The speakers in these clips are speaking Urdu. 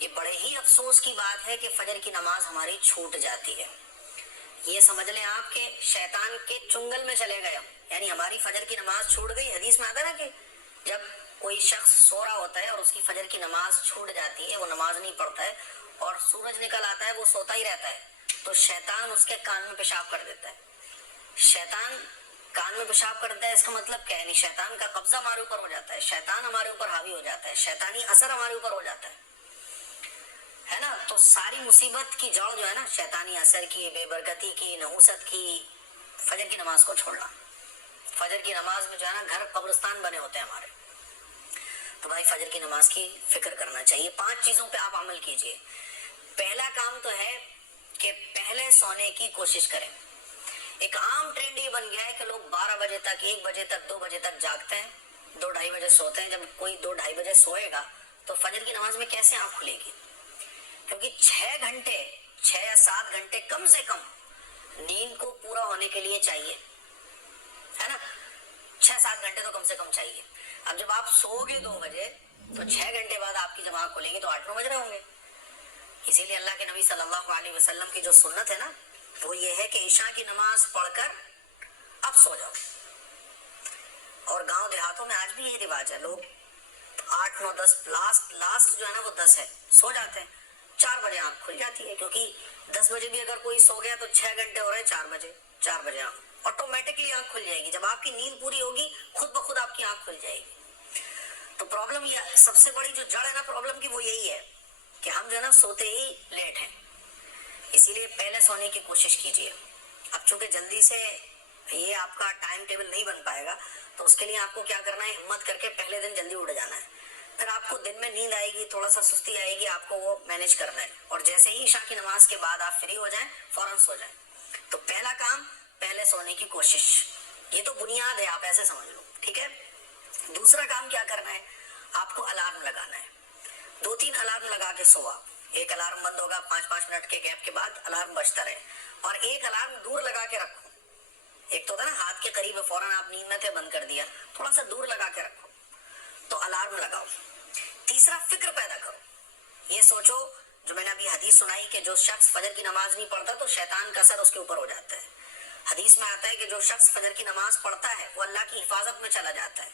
یہ بڑے ہی افسوس کی بات ہے کہ فجر کی نماز ہماری چھوٹ جاتی ہے. یہ سمجھ لیں آپ کہ شیطان کے چنگل میں چلے گئے ہم، یعنی ہماری فجر کی نماز چھوٹ گئی. حدیث میں آتا ہے نا کہ جب کوئی شخص سو رہا ہوتا ہے اور اس کی فجر کی نماز چھوٹ جاتی ہے، وہ نماز نہیں پڑھتا ہے اور سورج نکل آتا ہے، وہ سوتا ہی رہتا ہے، تو شیطان اس کے کان میں پیشاب کر دیتا ہے. شیطان کان میں پیشاب کرتا ہے، اس کا مطلب کیا ہے؟ یعنی شیطان کا قبضہ ہمارے اوپر ہو جاتا ہے، شیطان ہمارے اوپر حاوی ہو جاتا ہے، شیطانی اثر ہمارے اوپر ہو جاتا ہے نا. تو ساری مصیبت کی جڑ جو ہے نا، شیطانی اثر کی، بے برکتی کی، نحوست کی، فجر کی نماز کو چھوڑنا. فجر کی نماز میں جو ہے نا گھر قبرستان بنے ہوتے ہیں ہمارے. تو بھائی فجر کی نماز کی فکر کرنا چاہیے. 5 چیزوں پہ آپ عمل کیجئے. پہلا کام تو ہے کہ پہلے سونے کی کوشش کریں. ایک عام ٹرینڈ یہ بن گیا ہے کہ لوگ 12 بجے تک، 1 بجے تک، 2 بجے تک جاگتے ہیں، 2-2:30 بجے سوتے ہیں. جب کوئی 2-2:30 بجے سوئے گا تو فجر کی نماز میں کیسے آنکھ کھلے گی؟ کیونکہ 6 گھنٹے، 6 یا 7 گھنٹے کم سے کم نیند کو پورا ہونے کے لیے چاہیے، ہے نا. 6-7 گھنٹے تو کم سے کم چاہیے. اب جب آپ سو گے 2 بجے تو 6 گھنٹے بعد آپ کی جب آنکھ کھلے گی تو 8-9 بج رہے ہوں گے. اسی لیے اللہ کے نبی صلی اللہ علیہ وسلم کی جو سنت ہے نا، وہ یہ ہے کہ عشاء کی نماز پڑھ کر اب سو جاؤ. اور گاؤں دیہاتوں میں آج بھی یہ رواج ہے، لوگ 8-9-10 لاسٹ جو ہے نا وہ 10 ہے، سو جاتے ہیں. 4 بجے آنکھ کھل جاتی ہے، کیونکہ 10 بجے بھی اگر کوئی سو گیا تو 6 گھنٹے ہو رہے ہیں. 4 بجے آنکھ آٹومیٹکلی آنکھ کھل جائے گی. جب آپ کی نیند پوری ہوگی خود بخود آپ کی آنکھ کھل جائے گی. تو پرابلم یہ سب سے بڑی جو جڑ ہے نا پرابلم کی، وہ یہی ہے کہ ہم جو ہے نا سوتے ہی لیٹ ہیں. اسی لیے پہلے سونے کی کوشش کیجیے. اب چونکہ جلدی سے یہ آپ کا ٹائم ٹیبل نہیں بن پائے گا، تو اس کے لیے آپ کو کیا کرنا ہے، ہمت کر کے پہلے دن جلدی اٹھ جانا ہے. پھر آپ کو دن میں نیند آئے گی، تھوڑا سا سستی آئے گی، آپ کو وہ مینیج کرنا ہے. اور جیسے ہی عشاء کی نماز کے بعد آپ فری ہو جائیں فوراً سو جائیں. تو پہلا کام پہلے سونے کی کوشش، یہ تو بنیاد ہے، آپ ایسے سمجھ لو، ٹھیک ہے. دوسرا کام کیا کرنا ہے، آپ کو الارم لگانا ہے. 2-3 الارم لگا کے سو آپ. ایک الارم بند ہوگا 5-5 منٹ کے گیپ کے بعد الارم بجتا رہے. اور ایک الارم دور لگا کے رکھو. ایک تو ہوتا نا ہاتھ کے قریب ہے، فوراً آپ نیند میں تھے بند کر دیا، تھوڑا سا دور لگا کے رکھو تو الارم لگاؤ. تیسرا فکر پیدا کرو. یہ سوچو، جو میں نے ابھی حدیث سنائی کہ جو شخص فجر کی نماز نہیں پڑھتا تو شیطان کا اثر اس کے اوپر ہو جاتا ہے. حدیث میں آتا ہے کہ جو شخص فجر کی نماز پڑھتا ہے وہ اللہ کی حفاظت میں چلا جاتا ہے.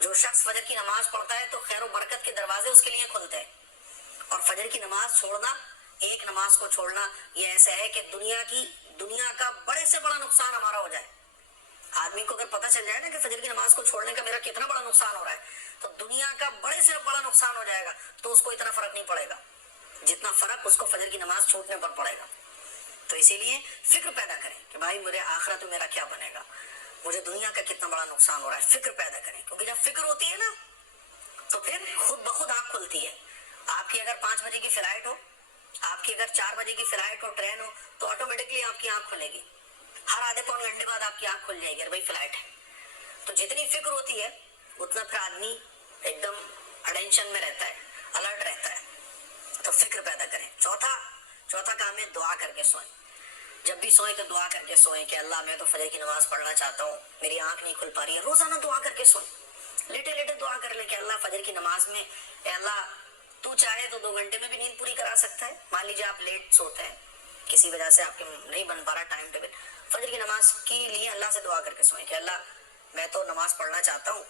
جو شخص فجر کی نماز پڑھتا ہے تو خیر و برکت کے دروازے اس کے لیے کھلتے ہیں. اور فجر کی نماز چھوڑنا، ایک نماز کو چھوڑنا، یہ ایسا ہے کہ دنیا کا بڑے سے بڑا نقصان ہمارا ہو جائے. آدمی کو اگر پتہ چل جائے نا کہ فجر کی نماز کو چھوڑنے کا میرا کتنا بڑا نقصان ہو رہا ہے، تو دنیا کا بڑے سے بڑا نقصان ہو جائے گا، تو اس کو اتنا فرق نہیں پڑے گا جتنا فرق اس کو فجر کی نماز چھوڑنے پر پڑے گا. تو اسی لیے فکر پیدا کریں کہ بھائی میرے آخرت میں میرا کیا بنے گا، مجھے دنیا کا کتنا بڑا نقصان ہو رہا ہے. فکر پیدا کریں، کیونکہ جب فکر ہوتی ہے نا تو پھر خود بخود آنکھ کھلتی ہے. آپ کی اگر 5 بجے کی فلائٹ ہو، آپ کی اگر 4 بجے کی فلائٹ ہو، ٹرین ہو، تو آٹومیٹکلی آپ کی آنکھ کھلے گی. ہر آدھے پون گھنٹے بعد آپ کی آنکھ کھل جائے گی، بھائی فلائٹ ہے. تو جتنی فکر ہوتی ہے اتنا پھر آدمی ایک دم اٹینشن میں رہتا ہے، الرٹ رہتا ہے. تو فکر پیدا کریں. چوتھا کام ہے دعا کر کے سوئیں. جب بھی سوئیں تو دعا کر کے سوئیں کہ اللہ میں تو فجر کی نماز پڑھنا چاہتا ہوں، میری آنکھ نہیں کھل پا رہی ہے. روزانہ دعا کر کے سوئیں. لیٹے لیٹے دعا کر لیں کہ اللہ فجر کی نماز میں، اے اللہ تو چاہے تو 2 گھنٹے میں بھی نیند پوری کرا سکتا ہے. مان لیجیے آپ لیٹ سوتے ہیں، کسی وجہ سے آپ کے نہیں بن پا رہا ٹائم ٹیبل، فجر کی نماز کے لیے اللہ سے دعا کر کے سوئیں کہ اللہ میں تو نماز پڑھنا چاہتا ہوں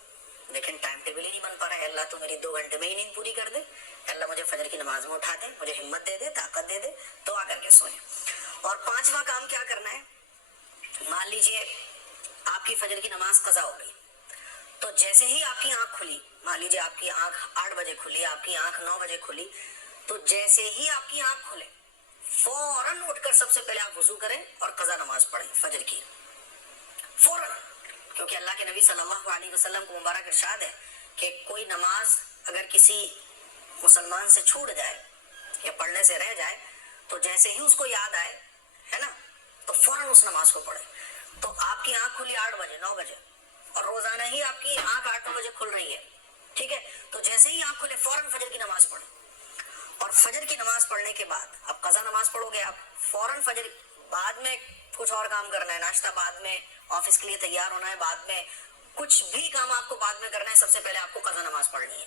لیکن ٹائم ٹیبل ہی نہیں بن پا رہا ہے. اللہ تو میری 2 گھنٹے میں ہی نیند پوری کر دے. اللہ مجھے فجر کی نماز میں اٹھا دے، مجھے ہمت دے دے، طاقت دے دے. دعا کر کے سوئیں. اور 5واں کام کیا کرنا ہے، مان لیجیے آپ کی فجر کی نماز قضا ہو گئی، تو جیسے ہی آپ کی آنکھ کھلی، مان لیجیے آپ کی آنکھ 8 بجے کھلی، آپ کی آنکھ 9 بجے کھلی، تو جیسے ہی آپ کی آنکھ کھلے فوراً اٹھ کر سب سے پہلے آپ وضو کریں اور قضا نماز پڑھیں فجر کی فوراً. کیونکہ اللہ کے نبی صلی اللہ علیہ وسلم کو مبارک ارشاد ہے کہ کوئی نماز اگر کسی مسلمان سے چھوٹ جائے یا پڑھنے سے رہ جائے تو جیسے ہی اس کو یاد آئے، ہے نا، تو فوراً اس نماز کو پڑھے. تو آپ کی آنکھ کھلی 8 بجے 9 بجے اور روزانہ ہی آپ کی آنکھ 8-9 بجے کھل رہی ہے، ٹھیک ہے، تو جیسے ہی آنکھ کھلے فوراً فجر کی نماز پڑھیں. اور فجر کی نماز پڑھنے کے بعد اب قضا نماز پڑھو گے، آپ فوراً فجر بعد میں کچھ اور کام کرنا ہے، ناشتہ بعد میں، آفس کے لیے تیار ہونا ہے بعد میں، کچھ بھی کام آپ کو بعد میں کرنا ہے، سب سے پہلے آپ کو قضا نماز پڑھنی ہے.